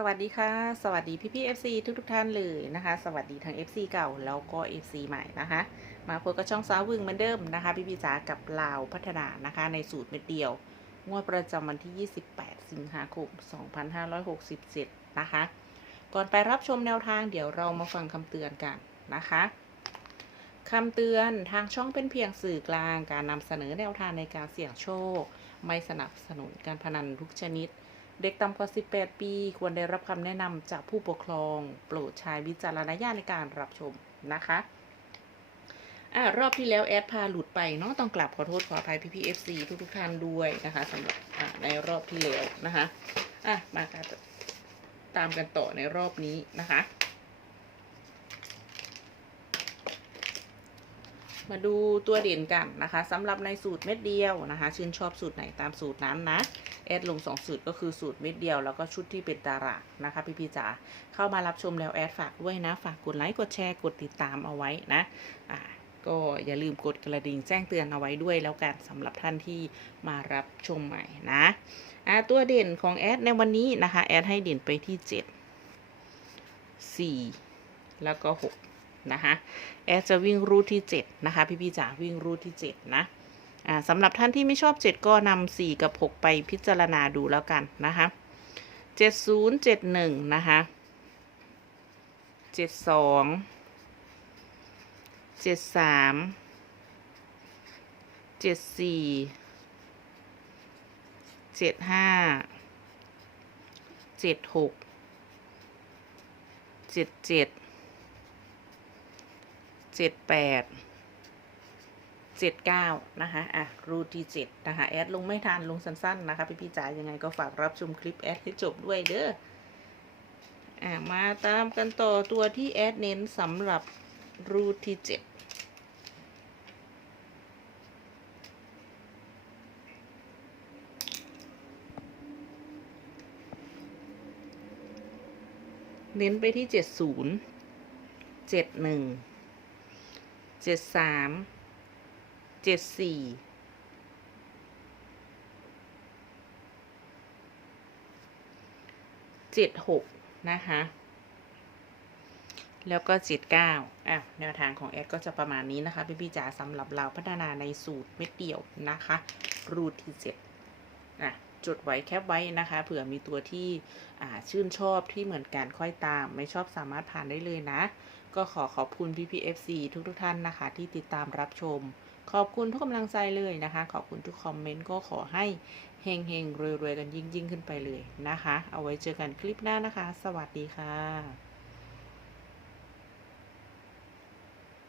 สวัสดีค่ะ สวัสดีพี่พี่ๆ FC ทุกทุกท่านเลยนะคะ สวัสดีทั้ง FC เก่าแล้วก็ FC ใหม่นะคะ มาพบกับช่องสาวึงเหมือนเดิมนะคะ พี่พี่จ๋ากับลาวพัฒนานะคะ ในสูตรเม็ดเดียว งวดประจำวันที่ 28 สิงหาคม 2567 นะคะ ก่อนไปรับชมแนวทางเดี๋ยวเรามาฟังคำเตือนกันนะคะคำเตือนทางช่องเป็นเพียงสื่อกลางการนำเสนอแนวทางในการเสี่ยงโชค ไม่สนับสนุนการพนันทุกชนิด เด็กต่ำกว่า 18 ปี ควรได้รับคำแนะนำจากผู้ปกครอง โปรดใช้วิจารณญาณในการรับชมนะคะอ่ารอบที่แล้วแอดพาหลุดไปเนาะต้องกลับขอโทษขออภัยพี่พีเอฟซีทุกทุกท่านด้วยนะคะสำหรับอะในรอบที่แล้วนะคะอะมาตามกันต่อในรอบนี้นะคะ มาดูตัวเด่นกันนะคะสำหรับในสูตรเม็ดเดียวนะคะ ชื่นชอบสูตรไหนตามสูตรนั้นนะแอดลง 2 สูตรก็คือสูตรเม็ดเดียวแล้วก็ชุดที่เป็นตารางนะคะพี่พี่จ๋าเข้ามารับชมแล้วแอดฝากด้วยนะ ฝากกดไลค์กดแชร์กดติดตามเอาไว้นะอ่าก็อย่าลืมกดกระดิ่งแจ้งเตือนเอาไว้ด้วยแล้วกันสำหรับท่านที่มารับชมใหม่นะอ่าตัวเด่นของแอดในวันนี้นะคะแอดให้เด่นไปที่ 7 4 แล้วก็ 6 นะคะแอดจะวิ่งรูทที่ 7 นะคะ พี่พี่จ๋าวิ่งรูทที่ 7 นะอ่าสำหรับท่านที่ไม่ชอบ 7 ก็นำ4 กับ 6 ไปพิจารณาดูแล้วกันนะคะ7071 นะคะ72 73 74 75 76 77 78เจ็ดเก้านะคะอะรูที่เจ็ดนะคะแอดลงไม่ทันลงสั้นๆนะคะพี่พี่จ๋ายังไงก็ฝากรับชมคลิปแอดให้จบด้วยเด้ออะมาตามกันต่อตัวที่แอดเน้นสำหรับรูทที่เจ็ดเน้นไปที่เจ็ดศูนย์เจ็ดหนึ่ง เจ็ดสามเจ็ดสี่เจ็ดหกนะคะ แล้วก็เจ็ดเก้าอะ แนวทางของแอดก็จะประมาณนี้นะคะพี่พี่ๆจ๋าสำหรับเราพัฒนาในสูตรเม็ดเดียวนะคะ รูทที่เจ็ดอะ จดไว้แคปไว้นะคะเผื่อมีตัวที่ชื่นชอบที่เหมือนกันค่อยตาม ไม่ชอบสามารถผ่านได้เลยนะ ก็ขอขอบคุณพี่พีเอฟซีทุกทุกท่านนะคะ ที่ติดตามรับชม ขอบคุณทุกกำลังใจเลยนะคะ ขอบคุณทุกคอมเมนต์ก็ขอให้เฮงเฮงๆรวยๆกันยิ่งๆ ขึ้นไปเลยนะคะ เอาไว้เจอกันคลิปหน้านะคะ สวัสดีค่ะ